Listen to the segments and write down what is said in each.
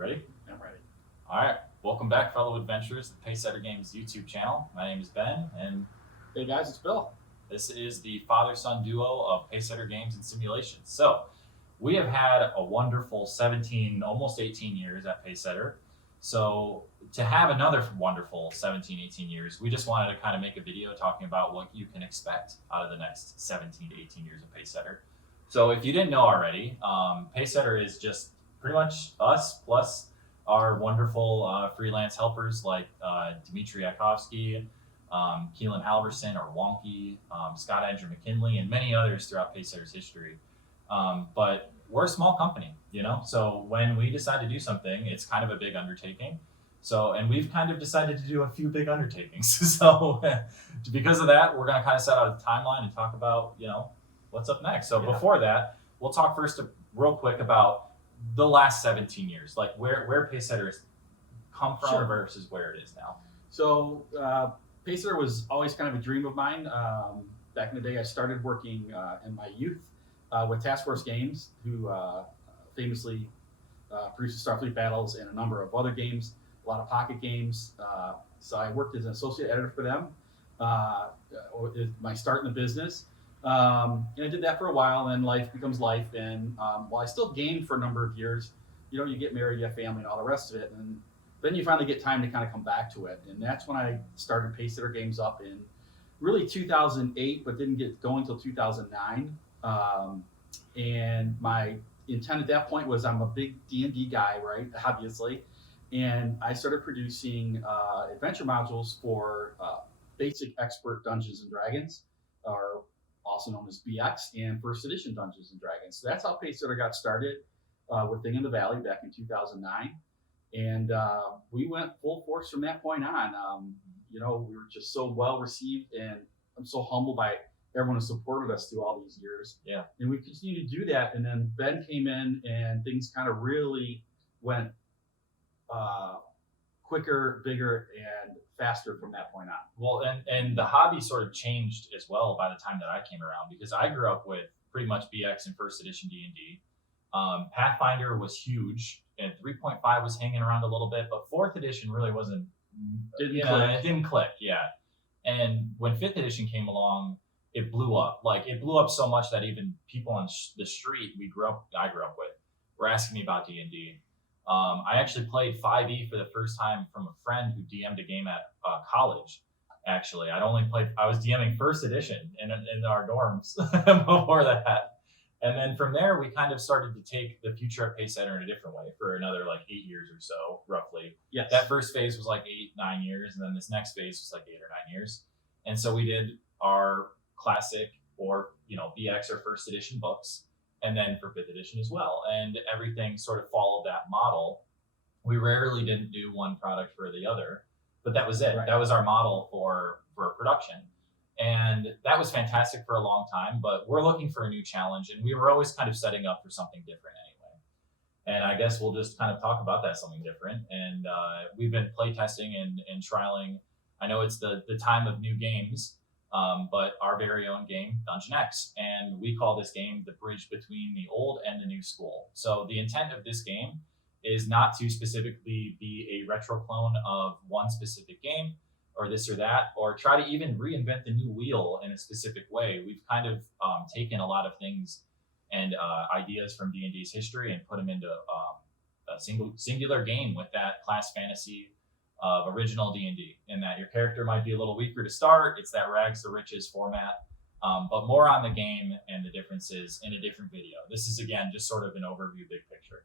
Ready? I'm ready. All right. Welcome back, fellow adventurers, to the Pacesetter Games YouTube channel. My name is Ben, and Hey guys, it's Bill. this is the father-son duo of Pacesetter Games and Simulations. So, we have had a wonderful 17, almost 18 years at Pacesetter. So, to have another wonderful 17, 18 years, we just wanted to kind of make a video talking about what you can expect out of the next 17 to 18 years of Pacesetter. So, if you didn't know already, Pacesetter is just pretty much us plus our wonderful freelance helpers like Dmitry Yakovsky, Keelan Halverson, or Wonky, Scott Andrew McKinley, and many others throughout Pacesetter's history. But we're a small company, so when we decide to do something, it's kind of a big undertaking. So, and we've kind of decided to do a few big undertakings. So because of that, we're going to kind of set out a timeline and talk about, what's up next. So before that, we'll talk first real quick about the last 17 years, like where Pacesetter has come from versus where it is now. So Pacesetter was always kind of a dream of mine. Back in the day, I started working in my youth with Task Force Games, who famously produces Starfleet Battles and a number of other games, a lot of pocket games. So I worked as an associate editor for them. My start in the business. And I did that for a while, and life becomes life. And while I still gamed for a number of years, you get married, you have family, and all the rest of it. And then you finally get time to kind of come back to it. And that's when I started Pacesetter Games up in really 2008, but didn't get going until 2009. And my intent at that point was I'm a big D&D guy, right? Obviously. And I started producing adventure modules for basic expert Dungeons and Dragons, or also known as BX, and first edition Dungeons and Dragons. So that's how Pacesetter got started with Thing in the Valley back in 2009. And we went full force from that point on. We were just so well received, and I'm so humbled by everyone who supported us through all these years. Yeah. And we continued to do that. And then Ben came in, and things kind of really went quicker, bigger, and faster from that point on. Well, and the hobby sort of changed as well by the time that I came around, because I grew up with pretty much BX and first edition D&D. Pathfinder was huge, and 3.5 was hanging around a little bit, but fourth edition really wasn't. It didn't click. Yeah. And when fifth edition came along, it blew up. Like, it blew up so much that even people on the street I grew up with were asking me about D&D. I actually played 5e for the first time from a friend who DM'd a game at college. Actually, I was DMing first edition in our dorms before that. And then from there, we kind of started to take the future of Pacesetter in a different way for another 8 years or so, roughly. Yes. That first phase was 8-9 years, and then this next phase was 8 or 9 years. And so we did our classic or BX or first edition books, and then for fifth edition as well. And everything sort of followed that model. We rarely didn't do one product for the other, but that was it. Right. That was our model for production. And that was fantastic for a long time, but we're looking for a new challenge, and we were always kind of setting up for something different anyway. And I guess we'll just kind of talk about that, something different. And we've been playtesting and trialing. I know it's the time of new games, but our very own game, Dungeon X. And we call this game the bridge between the old and the new school. So the intent of this game is not to specifically be a retro clone of one specific game, or this or that, or try to even reinvent the new wheel in a specific way. We've kind of taken a lot of things and ideas from D&D's history and put them into a singular game with that class fantasy of original D&D, in that your character might be a little weaker to start. It's that rags to riches format, but more on the game and the differences in a different video. This is, again, just sort of an overview, big picture.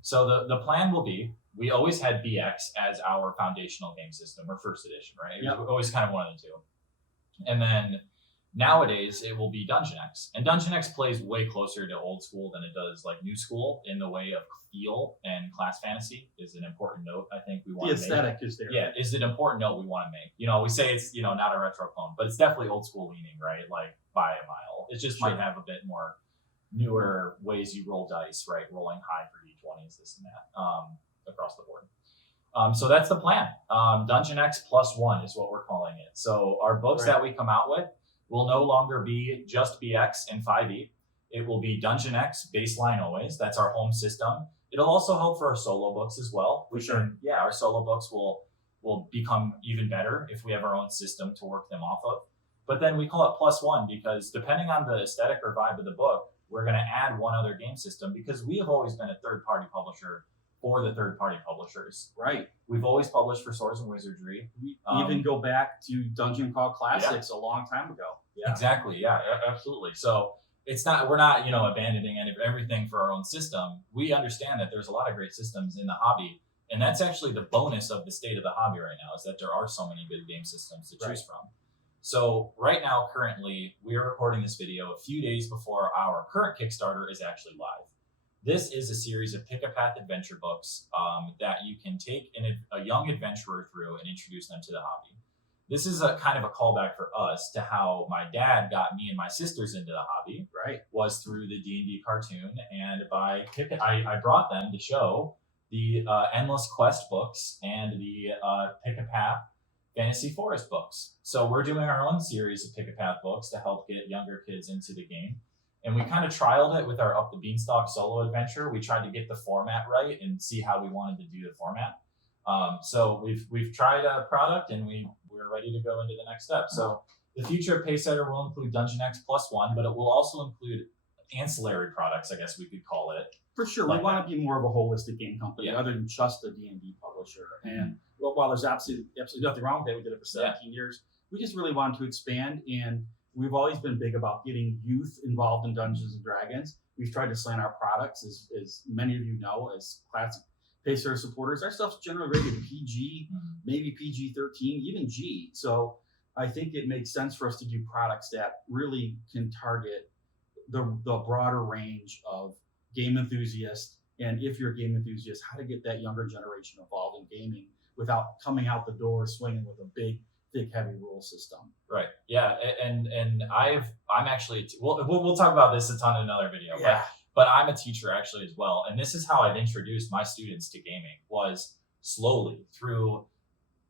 So the plan will be, we always had BX as our foundational game system, or first edition, right? Yep. It was always kind of one of the two. And then nowadays it will be Dungeon X. And Dungeon X plays way closer to old school than it does new school in the way of feel, and class fantasy is an important note I think we want to make. The aesthetic is there. Yeah, is an important note we want to make. We say it's, not a retro clone, but it's definitely old school leaning, right? By a mile. It just might have a bit more newer ways you roll dice, right? Rolling high for D20s, this and that, across the board. So that's the plan. Dungeon X +1 is what we're calling it. So our books that we come out with will no longer be just BX and 5e. It will be Dungeon X baseline always. That's our home system. It'll also help for our solo books as well. For sure. Our solo books will become even better if we have our own system to work them off of. But then we call it +1 because depending on the aesthetic or vibe of the book, we're going to add one other game system because we have always been a third-party publisher for the third-party publishers. Right. We've always published for Swords and Wizardry. We even go back to Dungeon Crawl Classics a long time ago. Yeah. Exactly. Yeah, absolutely. So we're not, abandoning everything for our own system. We understand that there's a lot of great systems in the hobby. And that's actually the bonus of the state of the hobby right now is that there are so many good game systems to choose from. So right now, currently, we are recording this video a few days before our current Kickstarter is actually live. This is a series of pick a path adventure books that you can take a young adventurer through and introduce them to the hobby. This is a kind of a callback for us to how my dad got me and my sisters into the hobby. Right. Was through the D&D cartoon, and I brought them to show the Endless Quest books and the Pick a Path Fantasy Forest books. So we're doing our own series of Pick a Path books to help get younger kids into the game. And we kind of trialed it with our Up the Beanstalk solo adventure. We tried to get the format right and see how we wanted to do the format. So we've tried a product and we're ready to go into the next step. So the future of Pacesetter will include Dungeon X +1, but it will also include ancillary products, I guess we could call it. For sure, we want to be more of a holistic game company other than just a D&D publisher. And while there's absolutely nothing wrong with it, we did it for 17 years. We just really wanted to expand, and we've always been big about getting youth involved in Dungeons and Dragons. We've tried to slant our products, as many of you know, as classic Pacesetter supporters. Our stuff's generally rated PG, maybe PG-13, even G. So I think it makes sense for us to do products that really can target the broader range of game enthusiasts, and if you're a game enthusiast, how to get that younger generation involved in gaming without coming out the door swinging with a big, thick, heavy rule system. Right. Yeah. And I'm actually we'll talk about this a ton in another video. Yeah. But I'm a teacher actually as well, and this is how I've introduced my students to gaming was slowly through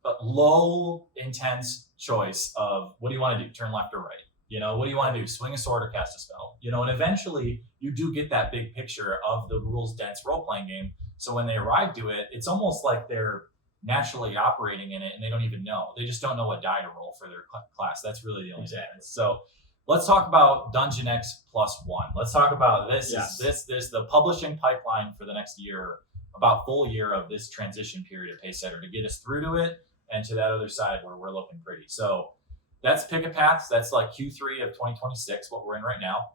a low intense choice of what do you want to do, turn left or right. What do you want to do? Swing a sword or cast a spell? And eventually you do get that big picture of the rules dense role-playing game. So when they arrive to it, it's almost like they're naturally operating in it and they don't even know. They just don't know what die to roll for their class. That's really the only difference. So let's talk about Dungeon X +1. Let's talk about this. Yes. This the publishing pipeline for the next year, about full year of this transition period of Pacesetter to get us through to it and to that other side where we're looking pretty. So that's Pick a Path. That's like Q3 of 2026, what we're in right now.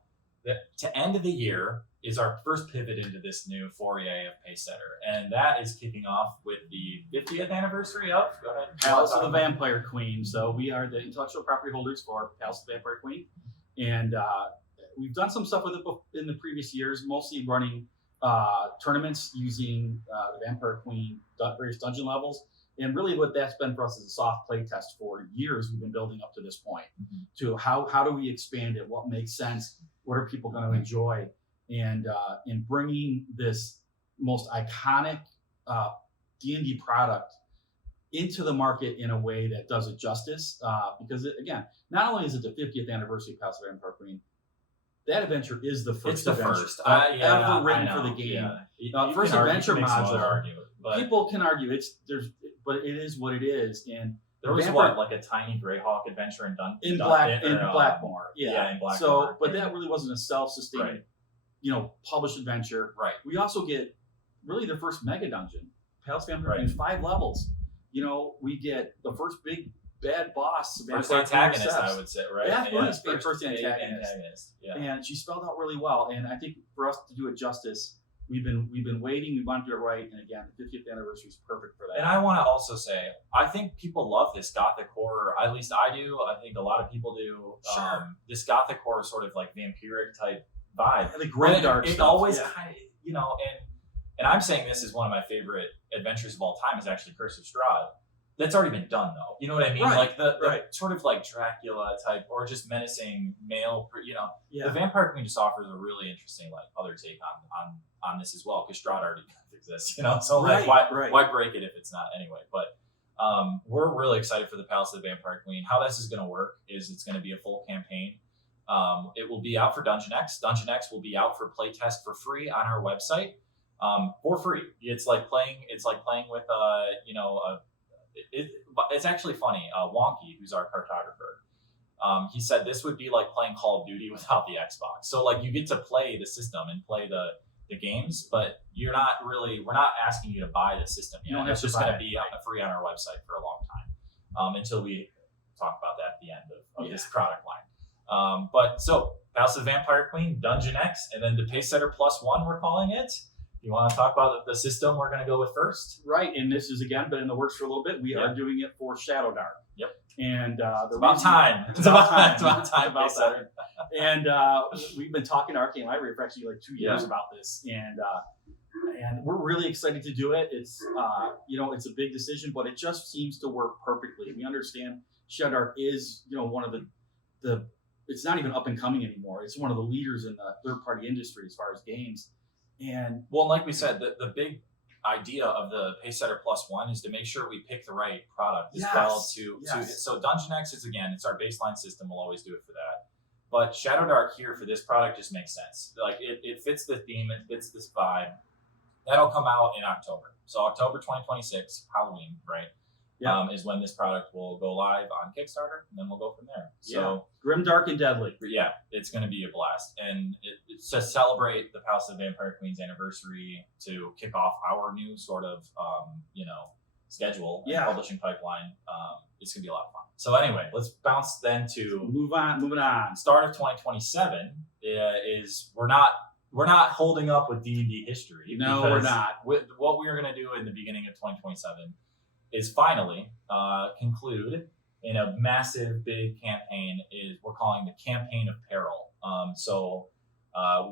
To end of the year is our first pivot into this new foray of Pacesetter. And that is kicking off with the 50th anniversary of, go ahead. Palace of the Vampire Queen. So we are the intellectual property holders for Palace of the Vampire Queen. And we've done some stuff with it in the previous years, mostly running tournaments using the Vampire Queen, various dungeon levels. And really what that's been for us is a soft play test for years. We've been building up to this point to how do we expand it? What makes sense? What are people going to enjoy? And in bringing this most iconic D&D product into the market in a way that does it justice. Because again, not only is it the 50th anniversary of Palace of the Vampire Queen, that adventure is the first adventure ever written for the game. First adventure module. People can argue but it is what it is. And there was like a tiny Greyhawk adventure in Blackmore. Yeah, in Blackmore. So, but that really wasn't a self-sustaining, published adventure. Right. We also get really the first mega dungeon, Palace of the Vampire Queen, 5 levels. We get the first big bad boss. First antagonist, I would say, right? Yeah, first antagonist. Yeah. And she spelled out really well. And I think for us to do it justice, we've been waiting. We want to do it right. And again, the 50th anniversary is perfect for that. And I want to also say, I think people love this gothic horror. At least I do. I think a lot of people do. Sure. This gothic horror sort of like vampiric type vibe. And the grim dark stuff. It always kind of, and I'm saying this is one of my favorite adventures of all time is actually Curse of Strahd. That's already been done though. You know what I mean? Right. Like the sort of like Dracula type or just menacing male, The Vampire Queen just offers a really interesting like other take on this as well because Strahd already exists, So why break it if it's not anyway? But we're really excited for the Palace of the Vampire Queen. How this is going to work is it's going to be a full campaign. It will be out for Dungeon X. Dungeon X will be out for playtest for free on our website. for free. It's like playing with it's actually funny. Wonky, who's our cartographer, he said this would be like playing Call of Duty without the Xbox. So like you get to play the system and play the games, but we're not asking you to buy the system yet. It's just going to be free on our website for a long time, until we talk about that at the end of this product line. But so House of the Vampire Queen, Dungeon X, and then the Pacesetter +1, we're calling it. You want to talk about the system we're going to go with first? Right, and this is again been in the works for a little bit. We are doing it for Shadow Dark. Yep. And it's about time. It's about time. And we've been talking to Arcane Library for actually like 2 years about this, and we're really excited to do it. It's it's a big decision, but it just seems to work perfectly. We understand Shadow Dark is one of the it's not even up and coming anymore. It's one of the leaders in the third party industry as far as games. And well, like we said, the big idea of the Pacesetter +1 is to make sure we pick the right product as well. So Dungeon X is it's our baseline system. We'll always do it for that. But Shadow Dark here for this product just makes sense. Like it fits the theme, it fits this vibe. That'll come out in October. So October 2026, Halloween, right? Yeah. Is when this product will go live on Kickstarter, and then we'll go from there. So Grim, Dark, and Deadly. Yeah, it's going to be a blast, and it's to celebrate the House of the Vampire Queen's anniversary, to kick off our new sort of schedule and publishing pipeline. It's going to be a lot of fun. So anyway, let's bounce then to moving on. Start of 2027 is we're not holding up with D&D history. No, we're not. What we're going to do in the beginning of 2027 is finally conclude in a massive, big campaign. We're calling the Campaign of Peril.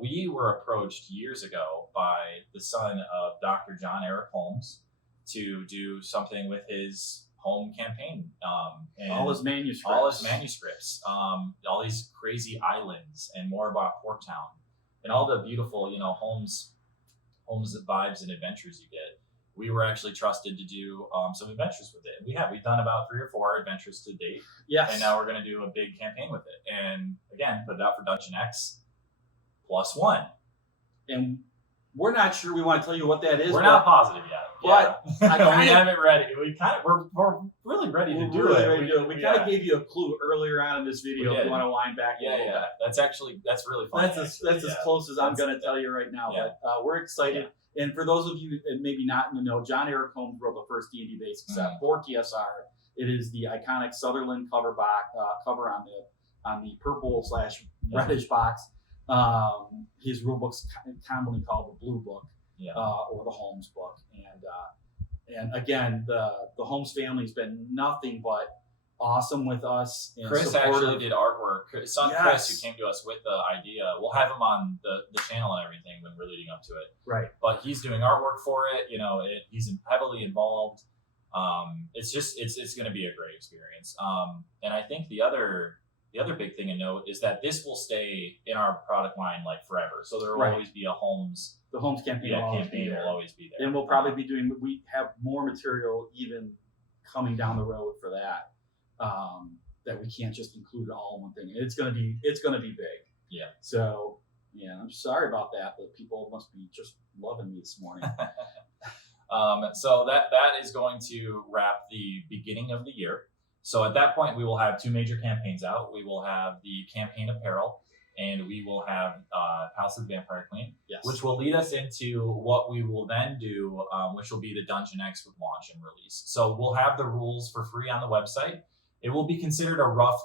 We were approached years ago by the son of Dr. John Eric Holmes to do something with his home campaign. And all his manuscripts, all these crazy islands, and more about Porttown, and all the beautiful, Holmes vibes and adventures you get. We were actually trusted to do some adventures with it. We've done about 3 or 4 adventures to date. Yes. And now we're going to do a big campaign with it. And again, put it out for Dungeon X +1. And we're not sure we want to tell you what that is. We're not positive yet. But we haven't ready. We're really ready to do it. We kind of gave you a clue earlier on in this video. If you want to wind back a little bit. That's really fun. That's as close as I'm going to tell you right now. Yeah. But we're excited. Yeah. And for those of you maybe not in the know, John Eric Holmes wrote the first D&D basic set for TSR. It is the iconic Sutherland cover on the purple/reddish box. His rule book's commonly called the Blue Book, or the Holmes book. And again, the Holmes family's been nothing but awesome with us. And Chris actually did artwork. Chris, who came to us with the idea, we'll have him on the channel and everything when we're leading up to it. Right. But he's doing artwork for it. He's heavily involved. It's going to be a great experience. And I think the other big thing to note is that this will stay in our product line like forever. So there will always be a Holmes. The Holmes campaign will always be there. And we'll probably be we have more material even coming down the road for that. That we can't just include it all in one thing. It's gonna be big. Yeah. So I'm sorry about that, but people must be just loving me this morning. So that is going to wrap the beginning of the year. So at that point, we will have 2 major campaigns out. We will have the Campaign of Peril, and we will have House of the Vampire Queen, which will lead us into what we will then do, which will be the Dungeon X with launch and release. So we'll have the rules for free on the website. It will be considered a rough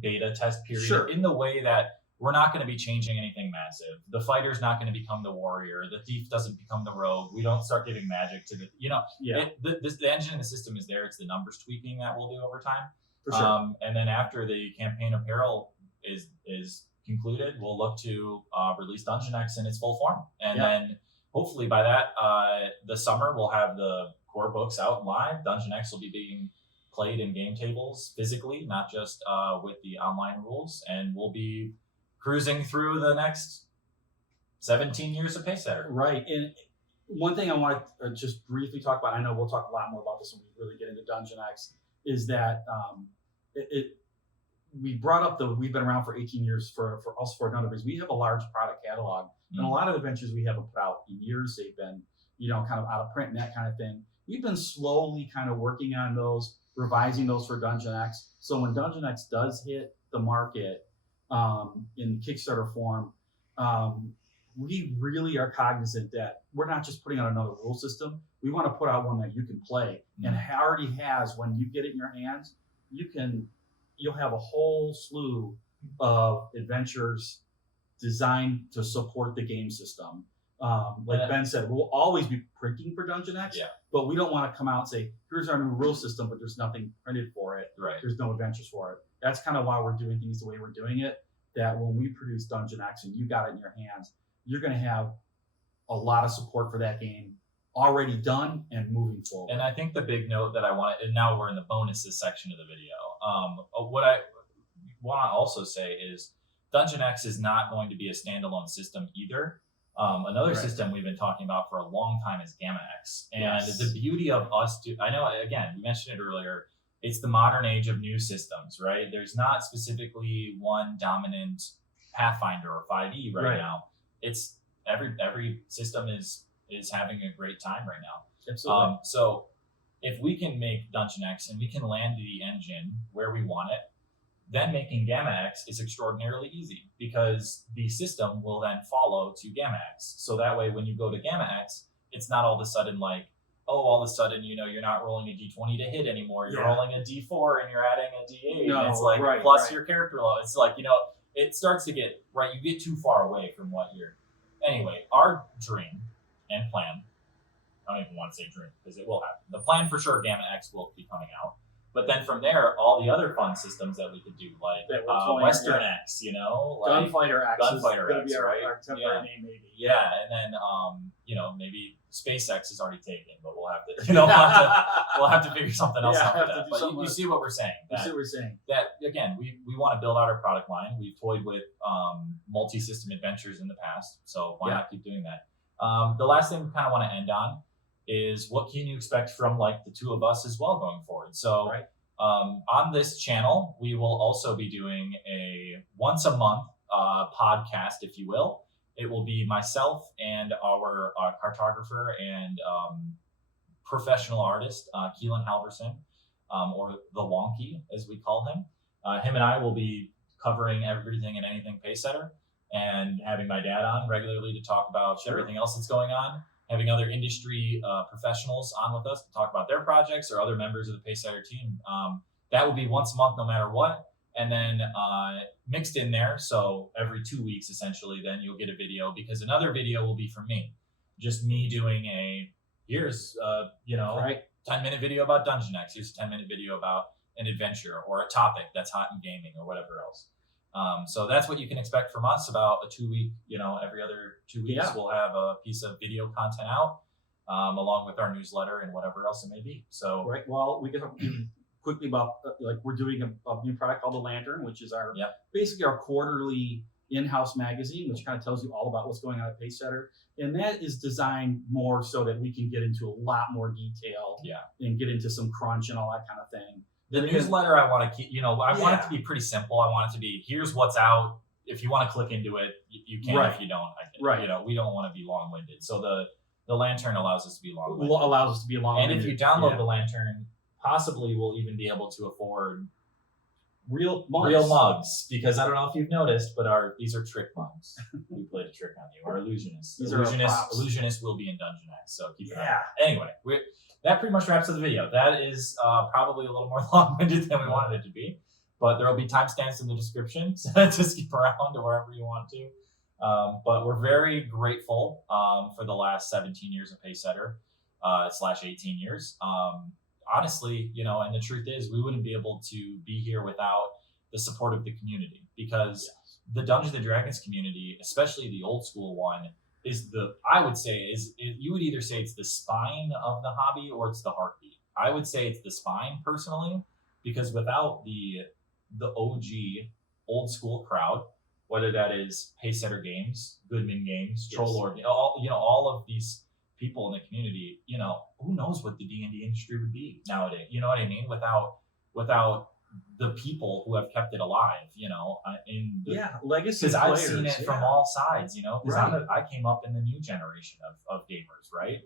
beta test period in the way that we're not going to be changing anything massive. The fighter's not going to become the warrior. The thief doesn't become the rogue. We don't start giving magic to the the engine in the system is there. It's the numbers tweaking that we'll do over time. For sure. And then after the Campaign of Peril is concluded, we'll look to release Dungeon X in its full form. And then hopefully by that, the summer, we'll have the core books out live. Dungeon X will be being played in game tables physically, not just with the online rules. And we'll be cruising through the next 17 years of Pacesetter. Right. And one thing I want to just briefly talk about, I know we'll talk a lot more about this when we really get into Dungeon X, is that we brought up we've been around for 18 years for another reason. We have a large product catalog And a lot of adventures we haven't put out in years. They've been, kind of out of print and that kind of thing. We've been slowly kind of working on those, revising those for Dungeon X. So when Dungeon X does hit the market in Kickstarter form, we really are cognizant that we're not just putting out another rule system. We want to put out one that you can play and already has, when you get it in your hands, you'll have a whole slew of adventures designed to support the game system. Like Ben said, we'll always be printing for Dungeon X, but we don't want to come out and say, here's our new rule system, but there's nothing printed for it. Right. There's no adventures for it. That's kind of why we're doing things the way we're doing it, that when we produce Dungeon X and you got it in your hands, you're going to have a lot of support for that game already done and moving forward. And I think the big note that I want, and now we're in the bonuses section of the video, what I want to also say is Dungeon X is not going to be a standalone system either. Another system we've been talking about for a long time is Gamma X. And the beauty of us, I know, again, we mentioned it earlier, it's the modern age of new systems, right? There's not specifically one dominant Pathfinder or 5e right now. It's every system is having a great time right now. Absolutely. So if we can make Dungeon X and we can land the engine where we want it, then making Gamma X is extraordinarily easy because the system will then follow to Gamma X. So that way, when you go to Gamma X, it's not all of a sudden like, all of a sudden, you're not rolling a D20 to hit anymore. You're rolling a D4 and you're adding a D8. No, and it's like plus your character level. It's like, it starts to get, you get too far away from what you're. Anyway, our dream and plan, I don't even want to say dream because it will happen. The plan for sure, Gamma X will be coming out. But then from there, all the other fun systems that we could do, like Western X, like Gunfighter X is going to be our temporary name, maybe. Yeah, and then maybe Space X is already taken, but we'll have to, we'll have to figure something else out for that. But you see what we're saying. That again, we want to build out our product line. We've toyed with multi-system adventures in the past, so why not keep doing that? The last thing we kind of want to end on is what can you expect from the two of us as well going forward. So on this channel, we will also be doing a once a month podcast, if you will. It will be myself and our cartographer and professional artist, Keelan Halverson, or the Wonky, as we call him. Him and I will be covering everything and anything Pacesetter and having my dad on regularly to talk about everything else that's going on. Having other industry professionals on with us to talk about their projects or other members of the Pacesetter team. That will be once a month, no matter what. And then mixed in there, so every 2 weeks, essentially, then you'll get a video because another video will be from me. Just me doing here's 10-minute video about Dungeon X. Here's a 10-minute video about an adventure or a topic that's hot in gaming or whatever else. So that's what you can expect from us, about a 2 week, every other 2 weeks, we'll have a piece of video content out, along with our newsletter and whatever else it may be. So, well, we can talk quickly about, we're doing a new product called The Lantern, which is our, basically our quarterly in-house magazine, which kind of tells you all about what's going on at Pacesetter. And that is designed more so that we can get into a lot more detail and get into some crunch and all that kind of thing. The newsletter I want to keep, I want it to be pretty simple. I want it to be, here's what's out. If you want to click into it, you can. If you don't, I can. We don't want to be long-winded. So the Lantern allows us to be long-winded. And if you download the Lantern, possibly we'll even be able to afford real mugs. Because I don't know if you've noticed, but these are trick mugs. We played a trick on you. Our illusionists. Illusionists will be in Dungeon X. So keep it on. Anyway, that pretty much wraps up the video. That is probably a little more long-winded than we wanted it to be, but there will be timestamps in the description to skip around to wherever you want to. But we're very grateful for the last 17 years of Pacesetter / 18 years. Honestly, and the truth is we wouldn't be able to be here without the support of the community, because the Dungeons & Dragons community, especially the old school one, is you would either say it's the spine of the hobby or it's the heartbeat. I would say it's the spine personally, because without the OG old school crowd, whether that is Pacesetter Games, Goodman Games, Trollord, all of these people in the community, who knows what the D&D industry would be nowadays? You know what I mean? Without the people who have kept it alive, you know, legacy because players. I've seen it from all sides, you know, because Right. I came up in the new generation of gamers, right?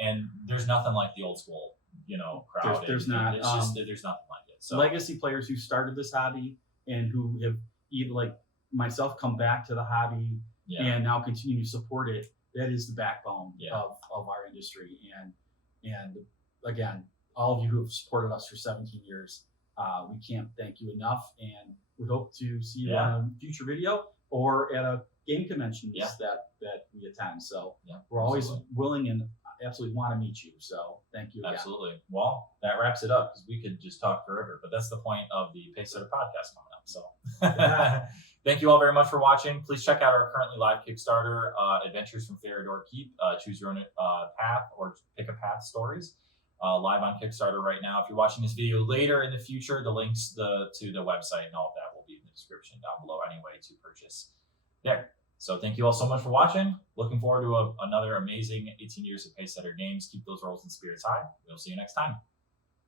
And there's nothing like the old school, you know, crowd. There's and not. It's just there's nothing like it. So Legacy players who started this hobby and who have either like myself come back to the hobby yeah, and now continue to support it. That is the backbone Yeah. of our industry. And again, all of you who have supported us for 17 years, we can't thank you enough. And we hope to see you Yeah. on a future video or at a game convention Yeah. that we attend. So yeah, we're always absolutely. willing and absolutely want to meet you. So thank you again. Absolutely. Well, that wraps it up because we could just talk forever, but that's the point of the Pacesetter podcast coming up. So Yeah. thank you all very much for watching. Please check out our currently live Kickstarter, Adventures from Farador Keep, Choose Your Own Path or Pick a Path stories. Live on Kickstarter right now. If you're watching this video later in the future, the links to the website and all of that will be in the description down below anyway to purchase there. So thank you all so much for watching. Looking forward to another amazing 18 years of Pacesetter Games. Keep those rolls and spirits high. We'll see you next time.